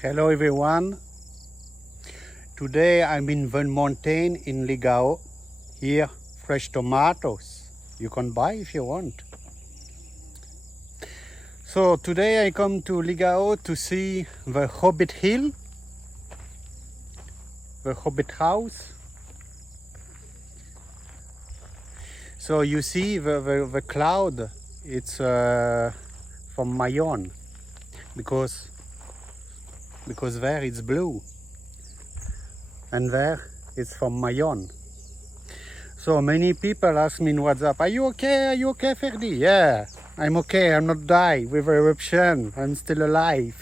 Hello everyone. Today I'm in one mountain in Ligao. Here, fresh tomatoes. You can buy if you want. So today I come to Ligao to see the Hobbit Hill, the Hobbit house. So you see the cloud, it's from Mayon, because there it's blue. And there it's from Mayon. So many people ask me in WhatsApp, are you okay, Ferdi? Yeah, I'm okay, I'm not dying with eruption, I'm still alive.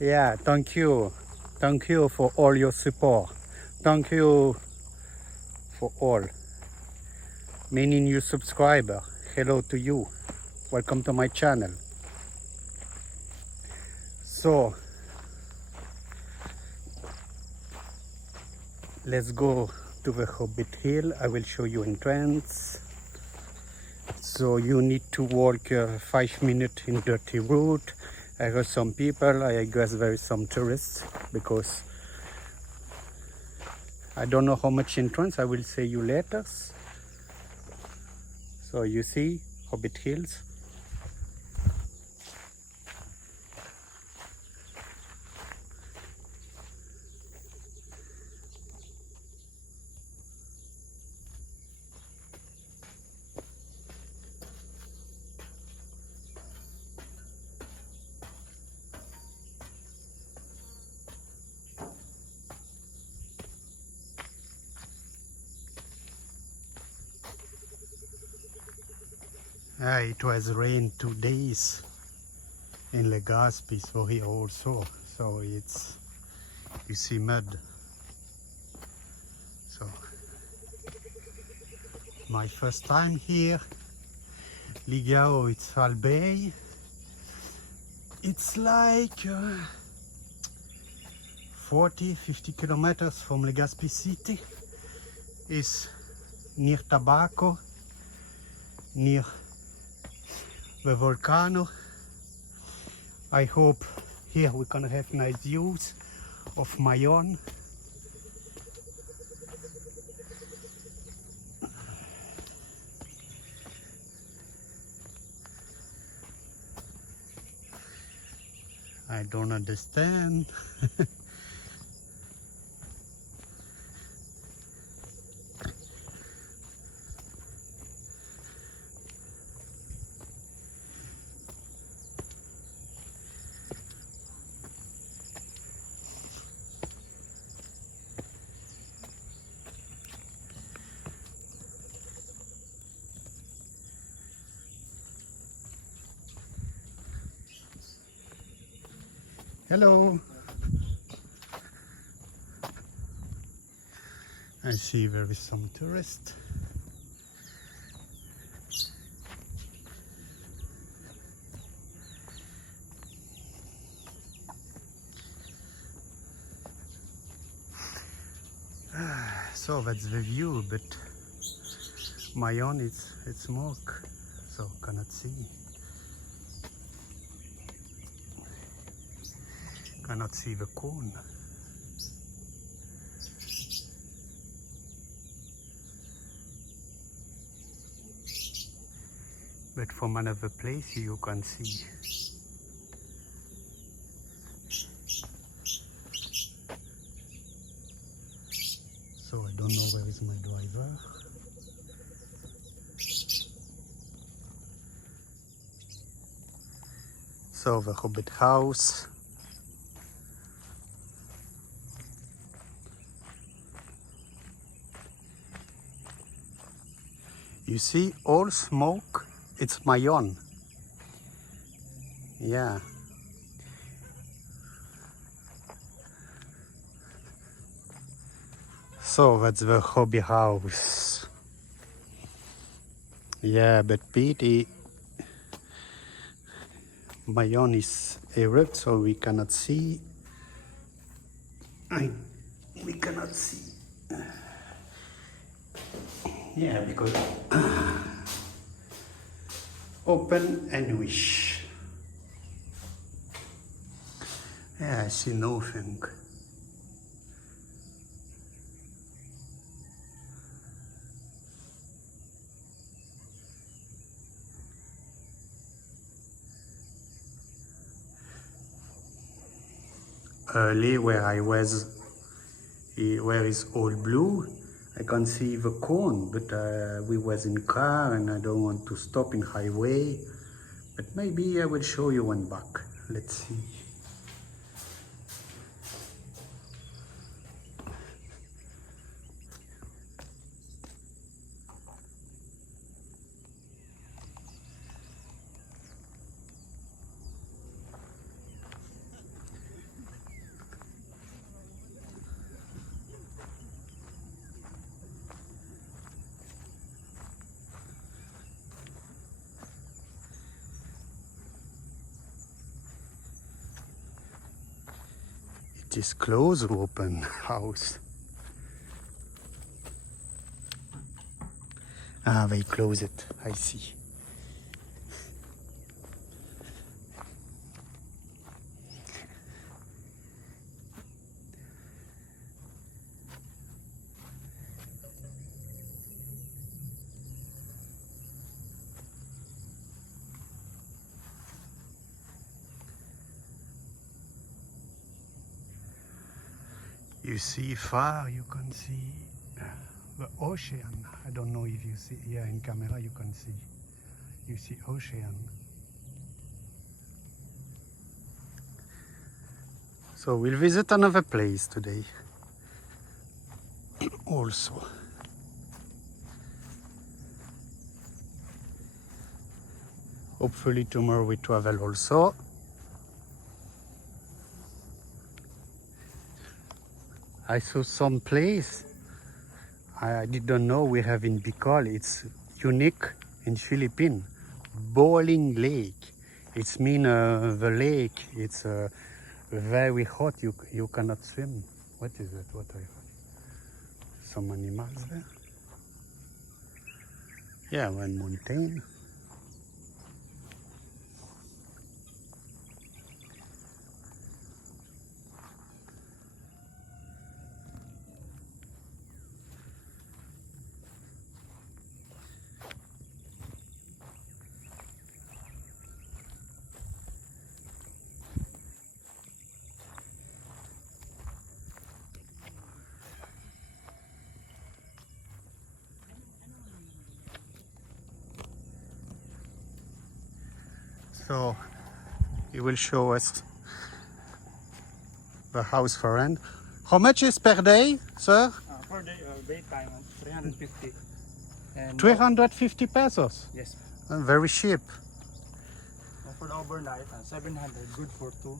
Yeah, thank you for all your support. Thank you for all. Many new subscribers, hello to you. Welcome to my channel. So, let's go to the Hobbit Hill. I will show you entrance. So you need to walk 5 minutes in dirty route. I heard some people, I guess there is some tourists, because I don't know how much entrance, I will say you later. So you see Hobbit Hills. It was rain 2 days in Legazpi, so here also. So it's, you see mud. So my first time here. Ligao, it's Albay. It's like 40-50 kilometers from Legazpi city. It's near Tabaco, near the volcano. I hope here we can have nice views of Mayon. I don't understand. Hello. I see there is some tourists. So that's the view, but Mayon it's smoke, so cannot see. Cannot see the cone. But from another place you can see. So I don't know where is my driver. So the Hobbit house. You see all smoke, it's Mayon. Yeah. So that's the hobby house. Yeah, but pity Mayon is erupt, so we cannot see. We cannot see. Yeah, because open and wish. Yeah, I see nothing. Early where I was, where is all blue, I can see the cone, but we was in car and I don't want to stop in highway. But maybe I will show you one back. Let's see. It is closed or open house. Ah, they close it, I see. You see far, you can see the ocean. I don't know if you see, yeah, in camera you can see. You see ocean. So we'll visit another place today. Also. Hopefully tomorrow we travel also. I saw some place I didn't know we have in Bicol. It's unique in Philippines. Boiling lake. It's mean the lake. It's very hot. You cannot swim. What is it? What are you? Some animals there. Yeah, one mountain. So he will show us the house for rent. How much is per day, sir? Per day, daytime, 350. And 350 pesos. yes. Very cheap. For the overnight, 700, good for 2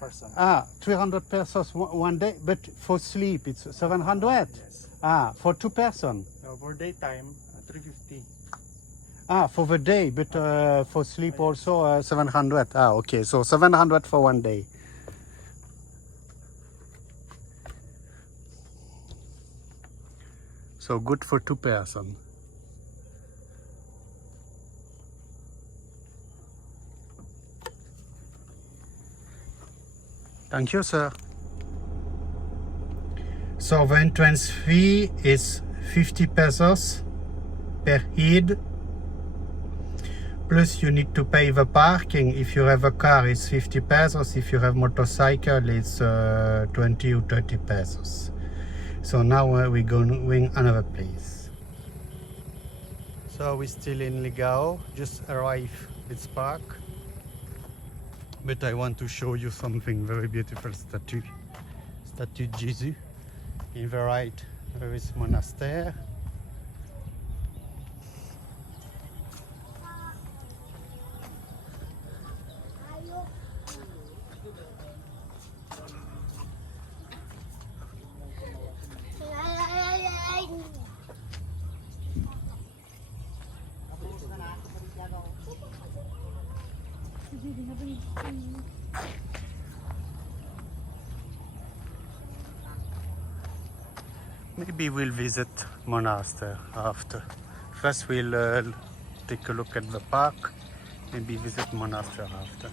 person. 300 pesos one day, but for sleep it's 700. Yes. For 2 person. For daytime, 350. For the day, but for sleep also 700. Okay, so 700 for one day. So good for 2 person. Thank you, sir. So the entrance fee is 50 pesos per head. Plus you need to pay the parking. If you have a car, it's 50 pesos. If you have motorcycle, it's 20 or 30 pesos. So now we're going another place. So we're still in Ligao, just arrived at park. But I want to show you something very beautiful statue. Statue of Jesus. In the right, there is monastery. Maybe we'll visit monastery after. First we'll take a look at the park, maybe visit monastery after.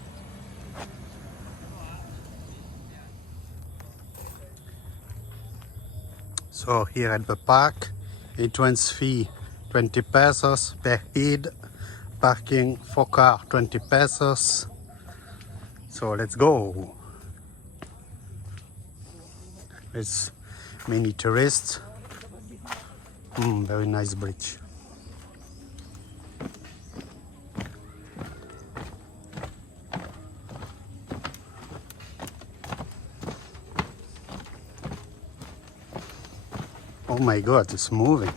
So here at the park, entrance fee 20 pesos per head, parking for car 20 pesos. So let's go. There's many tourists. Very nice bridge. Oh my God, it's moving.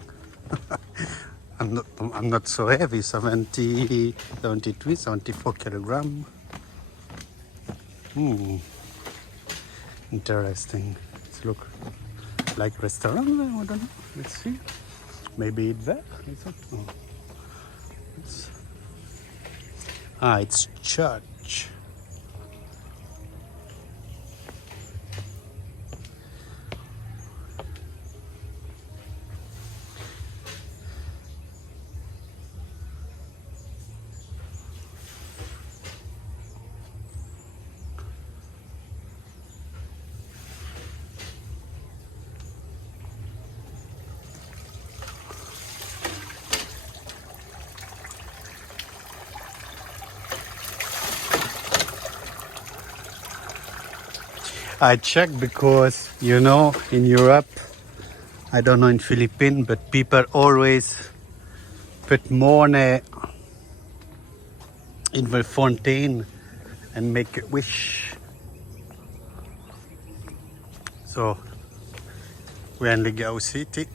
I'm not so heavy, 73, 74 kilogram. Interesting. It looks like restaurant. I don't know. Let's see. Maybe it's there. Is it? Oh. It's church. I checked because, you know, in Europe, I don't know in Philippines, but people always put money in the fountain and make a wish. So we're in Ligao city.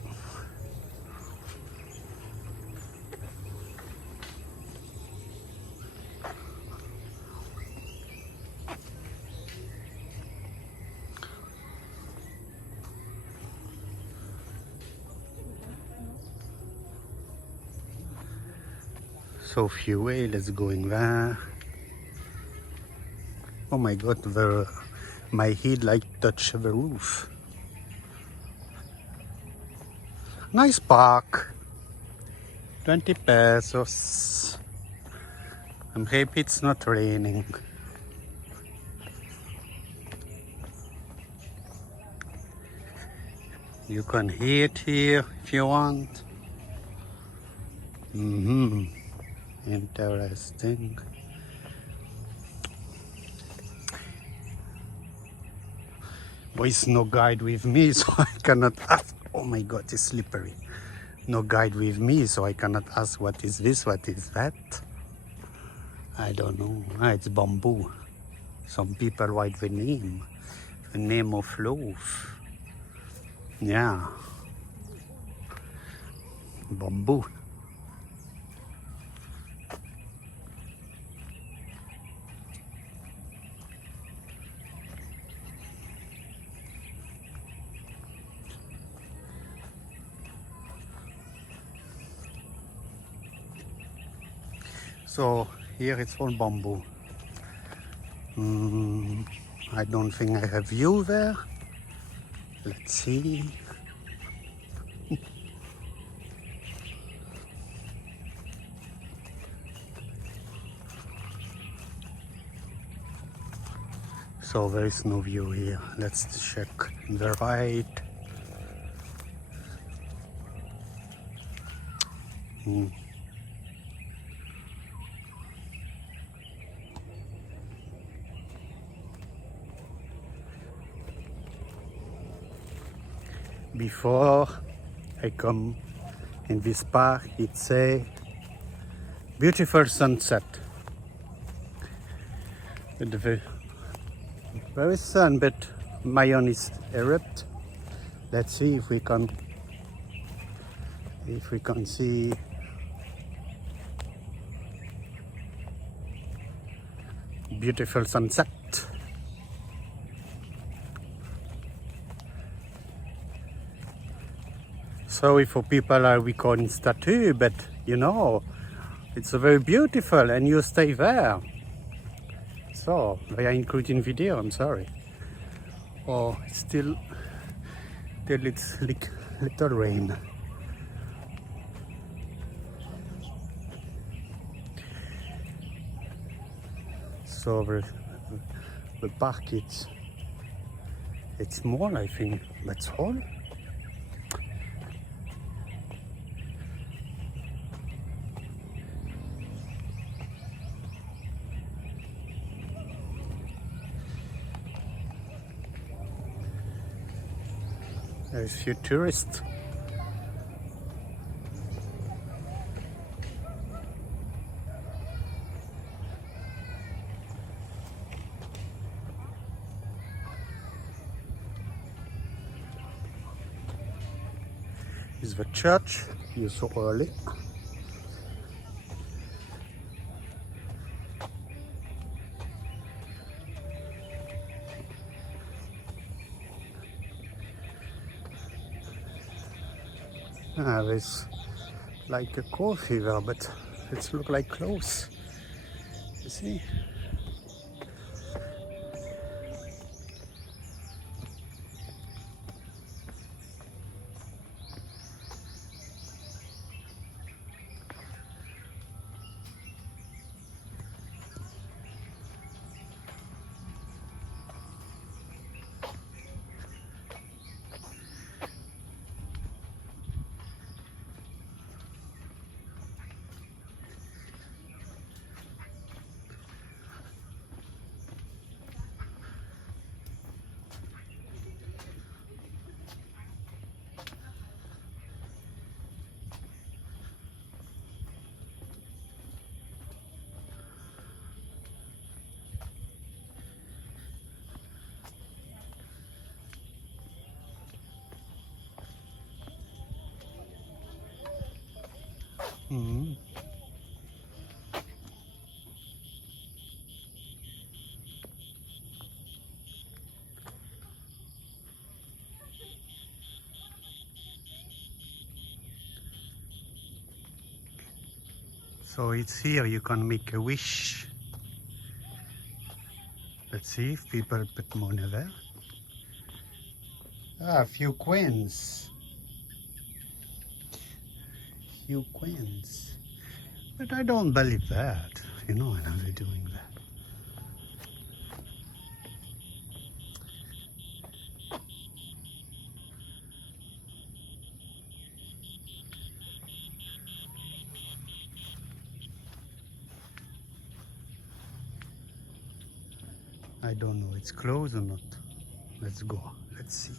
So few way, let's go in there. Oh my God, my head like touch the roof. Nice park. 20 pesos. I'm happy it's not raining. You can eat here if you want. Interesting. There is no guide with me, so I cannot ask. Oh my God, it's slippery. No guide with me, so I cannot ask what is this, what is that. I don't know. It's bamboo. Some people write the name of loaf. Yeah. Bamboo. So here it's all bamboo. I don't think I have view there. Let's see. So there is no view here. Let's check the right. Before I come in this park, it's a beautiful sunset. Very sun, but Mayon is erupt. Let's see if we can see beautiful sunset. Sorry for people are recording statue, but you know, it's very beautiful and you stay there. So, they are including video, I'm sorry. Oh, still it's like little rain. So the park it's small, I think, that's all. There's few tourists. Is the church? You're so early. There's like a coffee there, but it looks like close. You see? Mm-hmm. So it's here you can make a wish. Let's see if people put money there. A few coins. Few coins. But I don't believe that. You know, how they're doing that. I don't know, it's closed or not. Let's go, let's see.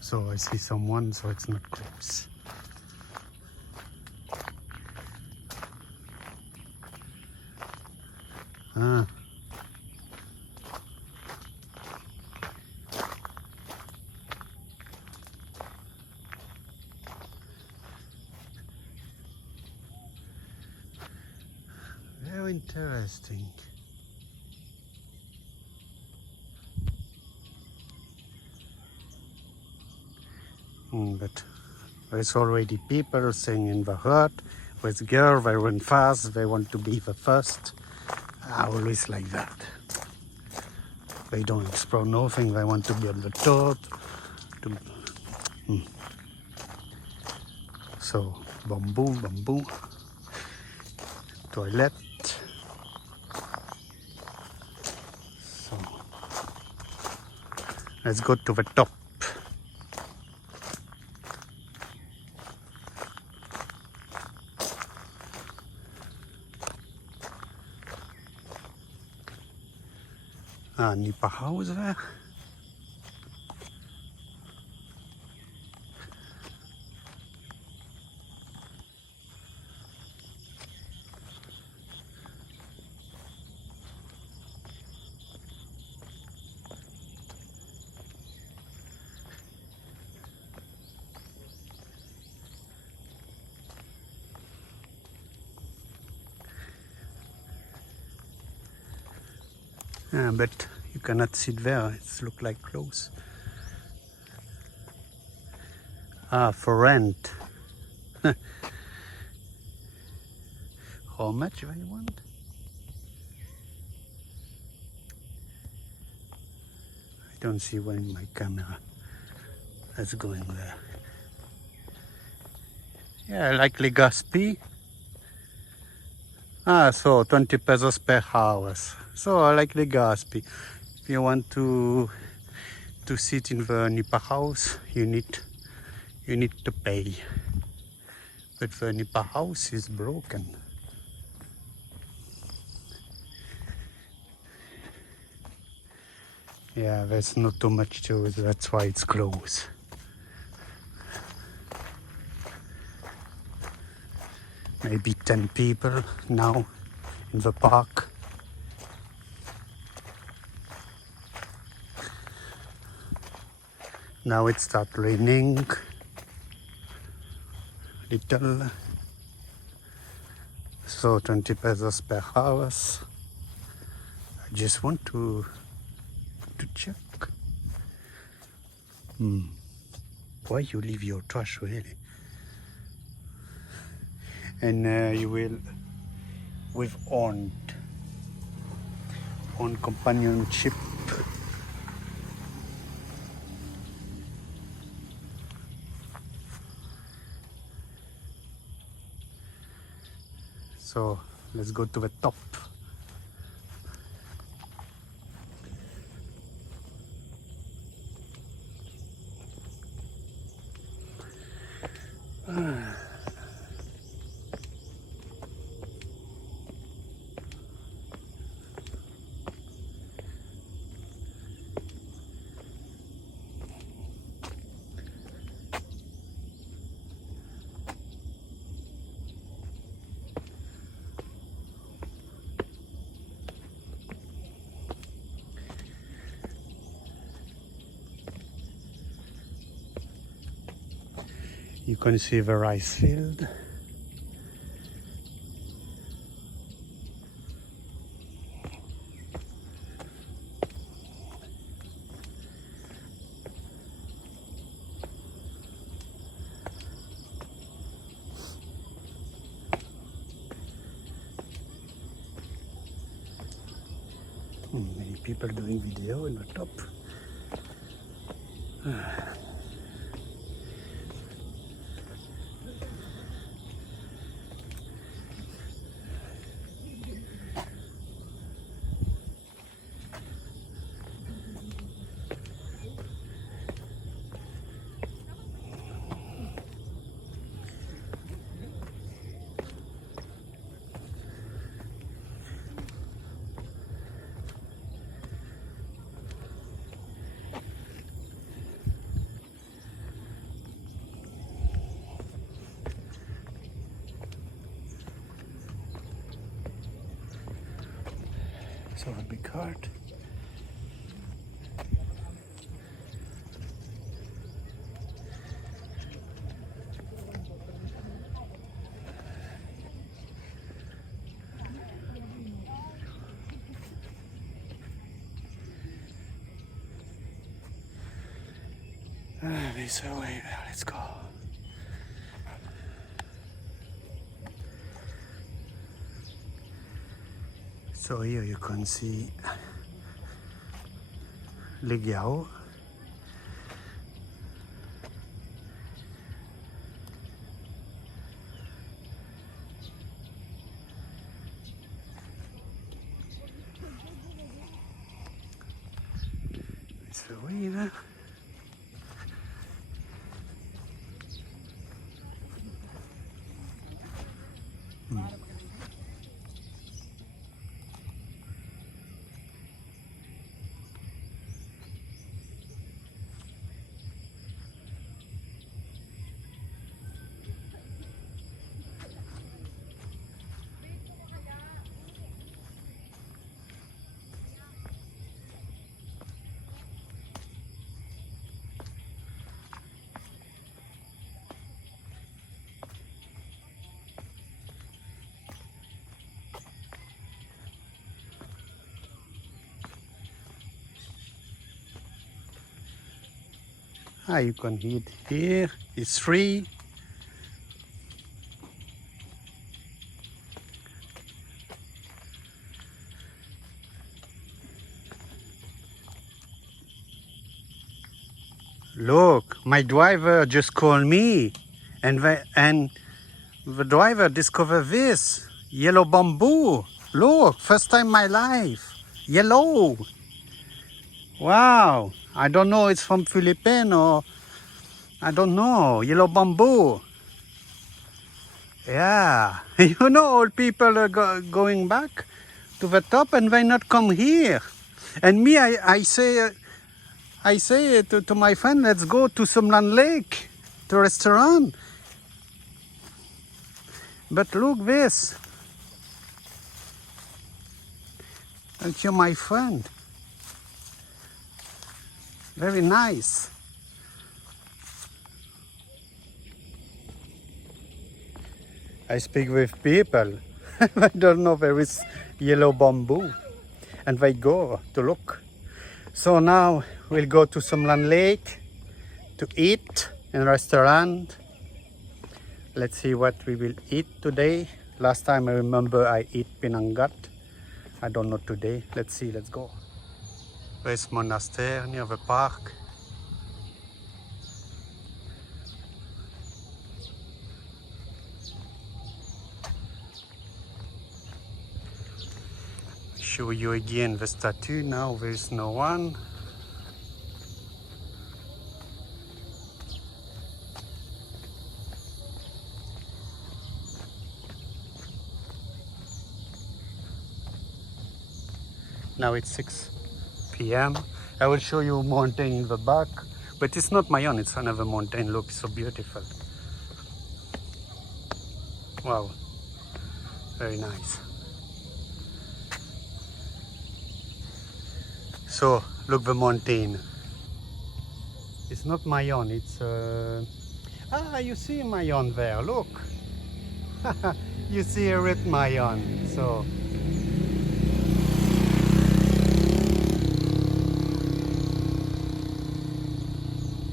So I see someone, so it's not close. Ah. Very interesting. But there's already people saying in the herd, with girl, they run fast, they want to be the first. Always like that. They don't explore nothing, they want to be on the top. So, bamboo, bamboo. Toilet. So, let's go to the top. Nipa house there. But you cannot sit there, it looks like close. For rent. How much do you want? I don't see when my camera is going there. Yeah, like Legazpi. So 20 pesos per hours. So I like Legazpi. If you want to sit in the Nipa house, you need to pay. But the Nipa house is broken. Yeah, there's not too much to it, that's why it's closed. Maybe 10 people now in the park. Now it starts raining little, so 20 pesos per house. I just want to check. Why you leave your trash really? And you will with WONT companionship. So let's go to the top. You can see the rice field. Many people doing video in the top. So a big heart. There's a way there, let's go. So here you can see Ligao. It's a way there. You can eat here, it's free. Look, my driver just called me and the driver discovered this yellow bamboo. Look, first time in my life, yellow. Wow, I don't know, it's from Philippines or I don't know, yellow bamboo. Yeah, you know, all people are going back to the top and they not come here. And me, I say I say to my friend, let's go to Sumlan Lake, to restaurant. But look this. Thank you, my friend. Very nice. I speak with people. I don't know there is yellow bamboo. And they go to look. So now we'll go to Sumlan Lake to eat in a restaurant. Let's see what we will eat today. Last time I remember I eat pinangat. I don't know today. Let's see, let's go. There's monastery near the park. Show you again the statue. Now there's no one. Now it's 6 p.m. I will show you mountain in the back, but it's not Mayon, it's another mountain. Look, so beautiful. Wow, very nice. So look the mountain. It's not Mayon, it's you see Mayon there, look. You see a red Mayon. So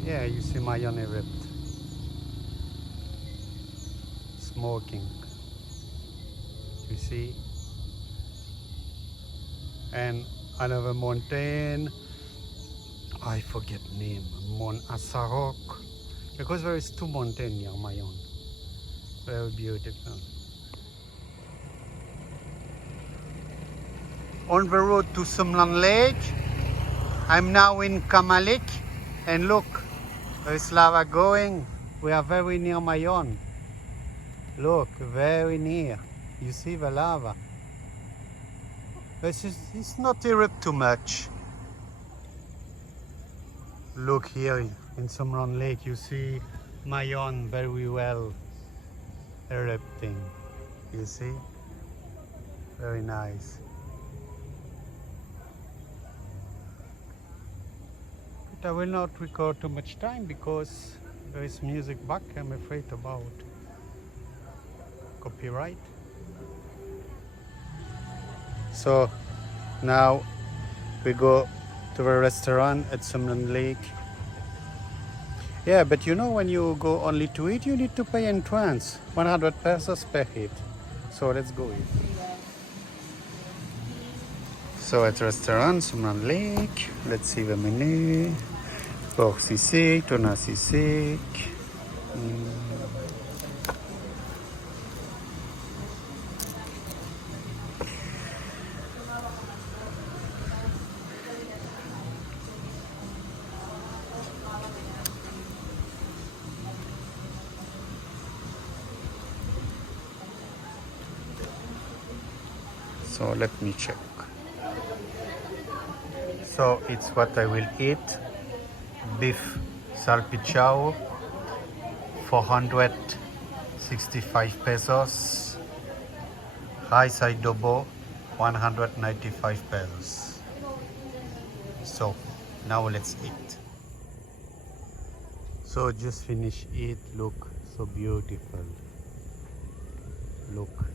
yeah, you see Mayon ripped. Smoking. You see? And another mountain, I forget name, Mont Asarok, because there is 2 mountains near Mayon. Very beautiful. On the road to Sumlan Lake, I'm now in Kamalik, and look, there is lava going. We are very near Mayon. Look, very near. You see the lava. It's not erupted too much. Look here in Sumlan Lake, you see Mayon very well erupting. You see? Very nice. But I will not record too much time because there is music back, I'm afraid about copyright. So now we go to a restaurant at Sumlan Lake. Yeah, but you know, when you go only to eat, you need to pay entrance, 100 pesos per head. So let's go eat. So at restaurant Sumlan Lake, let's see the menu. Pork sisig, tuna sisig. So let me check. So it's what I will eat. Beef salpichao, 465 pesos. Rice adobo, 195 pesos. So now let's eat. So just finish it. Look, so beautiful. Look.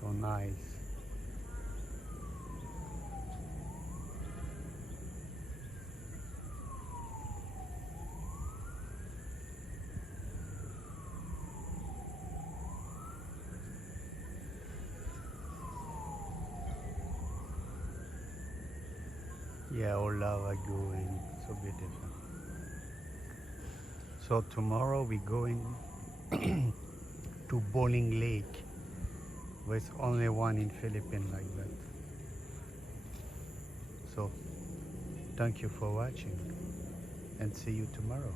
So nice. Yeah, all lava going, so beautiful. So tomorrow we're going to Bowling Lake. There's only one in Philippines like that. So thank you for watching and see you tomorrow.